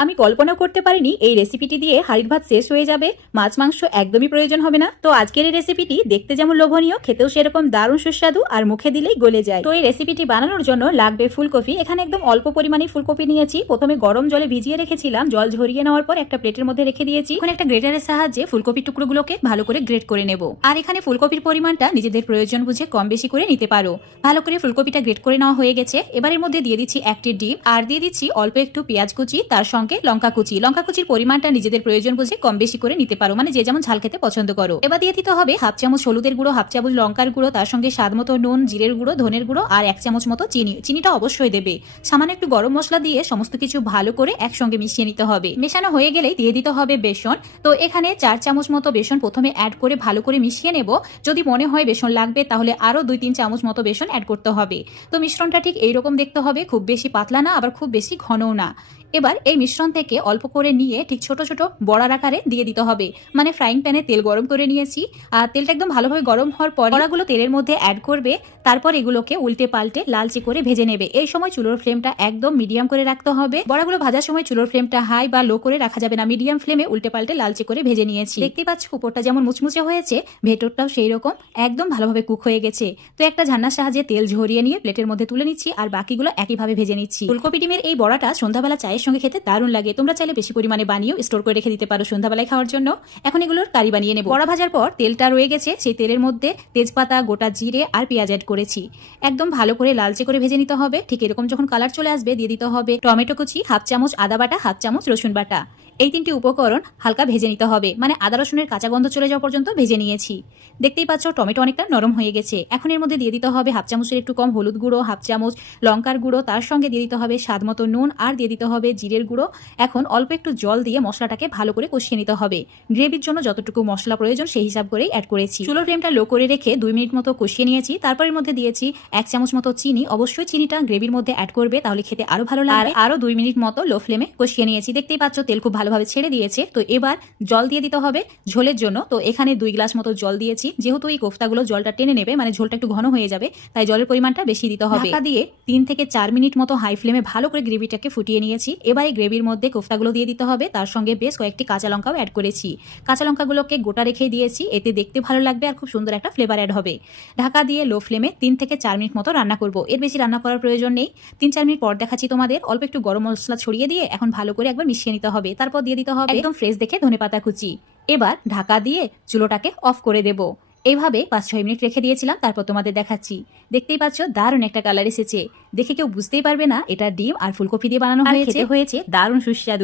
আমি কল্পনা করতে পারিনি এই রেসিপিটি দিয়ে হাঁড়ির ভাত শেষ হয়ে যাবে, মাছ মাংস একদমই প্রয়োজন হবে না। তো আজকের এই রেসিপিটি দেখতে যেমন লোভনীয়, খেতেও সেরকম দারুণ সুস্বাদু আর মুখে দিলেই গলে যায়। তো এই রেসিপিটি বানানোর জন্য লাগবে ফুলকপি। এখানে একদম অল্প পরিমাণে ফুলকপি নিয়েছি। প্রথমে গরম জলে ভিজিয়ে রেখেছিলাম, জল ঝরিয়ে নেওয়ার পর একটা প্লেটের মধ্যে রেখে দিয়েছি। এখন একটা গ্রেটারের সাহায্যে ফুলকপির টুকরোগুলোকে ভালো করে গ্রেট করে নেব। আর এখানে ফুলকপির পরিমাণটা নিজেদের প্রয়োজন বুঝে কম বেশি করে নিতে পারো। ভালো করে ফুলকপিটা গ্রেট করে নেওয়া হয়ে গেছে। এবার এর মধ্যে দিয়ে দিচ্ছি একটি ডিম আর দিয়ে দিচ্ছি অল্প একটু পেঁয়াজ কুচি, তার সঙ্গে লঙ্কা কুচি। লঙ্কা কুচির পরিমাণটা নিজেদের প্রয়োজন বুঝে কম বেশি করে নিতে পারো, মানে যে যেমন ঝাল খেতে পছন্দ করো। এবার দিয়ে দিতে হবে হাফ চামচ হলুদের গুঁড়ো, হাফ চামচ লঙ্কার গুঁড়ো, তার সঙ্গে স্বাদ মতো নুন, জিরের গুঁড়ো, ধনের গুঁড়ো আর 1 চামচ মতো চিনি। চিনিটা অবশ্যই দেবে। সামান্য একটু গরম মশলা দিয়ে সমস্ত কিছু ভালো করে একসঙ্গে মিশিয়ে নিতে হবে। মেশানো হয়ে গেলেই দিয়ে দিতে হবে বেসন। তো এখানে 4 চামচ মতো বেসন প্রথমে অ্যাড করে ভালো করে মিশিয়ে নেব। যদি মনে হয় বেসন লাগবে তাহলে আরো 2-3 চামচ মতো বেসন অ্যাড করতে হবে। তো মিশ্রণটা ঠিক এইরকম দেখতে হবে, খুব বেশি পাতলা না আবার খুব বেশি ঘনও না। এবার এই মিশ্রণ থেকে অল্প করে নিয়ে ঠিক ছোট ছোট বড়ার আকারে দিয়ে দিতে হবে। মানে ফ্রাইং প্যানে তেল গরম করে নিয়েছি, আর তেলটা একদম ভালোভাবে গরম হওয়ার পর বড়াগুলো তেলের মধ্যে অ্যাড করবে। তারপর এগুলোকে উল্টে পাল্টে লালচে করে ভেজে নেবে। এই সময় চুলোর ফ্লেমটা একদম মিডিয়াম করে রাখতে হবে। বড়াগুলো ভাজার সময় চুলোর ফ্লেমটা হাই বা লো করে রাখা যাবে না, মিডিয়াম ফ্লেমে উল্টে পাল্টে লালচে করে ভেজে নিয়েছি। দেখতেই পাচ্ছ উপরটা যেমন মুচমুচে হয়েছে, ভেতরটাও সেই রকম একদম ভালোভাবে কুক হয়ে গেছে। তো একটা ঝান্নার সাহায্যে তেল ঝরিয়ে নিয়ে প্লেটের মধ্যে তুলে নিচ্ছি আর বাকিগুলো একইভাবে ভেজে নিচ্ছি। ফুলকপি ডিমের এই বড়াটা সন্ধ্যাবেলা চায়ের সঙ্গে খেতে দারুণ লাগে। তোমরা চাইলে বেশি পরিমাণে বানিয়েও স্টোর করে রেখে দিতে পারো সন্ধ্যাবেলায় খাওয়ার জন্য। এখন এগুলোর কারি বানিয়ে নেব। বড়া ভাজার পর তেলটা রয়ে গেছে, সেই তেলের মধ্যে তেজপাতা, গোটা জিরে আর পেঁয়াজ অ্যাড করেছি। একদম ভালো করে লালচে করে ভেজে নিতে হবে। ঠিক এরকম যখন কালার চলে আসবে দিয়ে দিতে হবে টমেটো কুচি, হাফ চামচ আদা বাটা, হাফ চামচ রসুন বাটা। এই 3টি উপকরণ হালকা ভেজে নিতে হবে, মানে আদা রসুনের কাঁচা গন্ধ চলে যাওয়া পর্যন্ত ভেজে নিয়েছি। দেখতেই পাচ্ছ টমেটো অনেকটা নরম হয়ে গেছে। এখন এর মধ্যে দিয়ে দিতে হবে হাফ চামচের একটু কম হলুদ গুঁড়ো, হাফ চামচ লঙ্কার গুঁড়ো, তার সঙ্গে দিয়ে দিতে হবে স্বাদ মতো নুন আর দিয়ে দিতে হবে জিরের গুঁড়ো। এখন অল্প একটু জল দিয়ে মশলাটাকে ভালো করে কষিয়ে নিতে হবে। গ্রেভির জন্য যতটুকু মশলা প্রয়োজন সেই হিসাব করেই অ্যাড করেছি। চুলোর ফ্লেমটা লো করে রেখে 2 মিনিট মতো কষিয়ে নিয়েছি। তারপর এর মধ্যে দিয়েছি 1 চামচ মতো চিনি। অবশ্যই চিনিটা গ্রেভির মধ্যে অ্যাড করবে, তাহলে খেতে আরো ভালো লাগবে। আর আরো 2 মিনিট মতো লো ফ্লেমে কষিয়ে নিয়েছি। দেখতেই পাচ্ছ তেল খুব ভালোভাবে ছেড়ে দিয়েছে। তো এবার জল দিয়ে দিতে হবে ঝোলের জন্য। তো এখানে 2 গ্লাস মতো জল দিয়েছি। যেহেতু এই কোফতাগুলো জলটা টেনে নেবে, মানে ঝোলটা একটু ঘন হয়ে যাবে, তাই জলের পরিমাণটা বেশি দিতে হবে। ঢাকা দিয়ে 3 থেকে 4 মিনিট মতো হাই ফ্লেমে ভালো করে গ্রেভিটাকে ফুটিয়ে নিয়েছি। এবার এই গ্রেভির মধ্যে কোফতাগুলো দিয়ে দিতে হবে, তার সঙ্গে বেশ কয়েকটি কাঁচা লঙ্কাও অ্যাড করেছি। কাঁচা লঙ্কাগুলোকে গোটা রেখে দিয়েছি, এতে দেখতে ভালো লাগবে আর খুব সুন্দর একটা ফ্লেভার অ্যাড হবে। ঢাকা দিয়ে লো ফ্লেমে 3 থেকে 4 মিনিট মতো রান্না করব। এর বেশি রান্না করার প্রয়োজন নেই। 3-4 মিনিট পর দেখাচ্ছি তোমাদের। অল্প একটু গরম মশলা ছড়িয়ে দিয়ে এখন ভালো করে একবার মিশিয়ে নিতে হবে। তারপর দিয়ে দিতে হবে একদম ফ্রেশ দেখে ধনেপাতা কুচি। এবার ঢাকা দিয়ে চুলোটাকে অফ করে দেব। এইভাবে 5-6 মিনিট রেখে দিয়েছিলাম, তারপর তোমাদের দেখাচ্ছি। দেখতেই পাচ্ছ দারুণ একটা কালার এসেছে। দেখে কেউ বুঝতেই পারবে না এটা ডিম আর ফুলকপি দিয়ে বানানো হয়েছে দারুণ সুস্বাদু।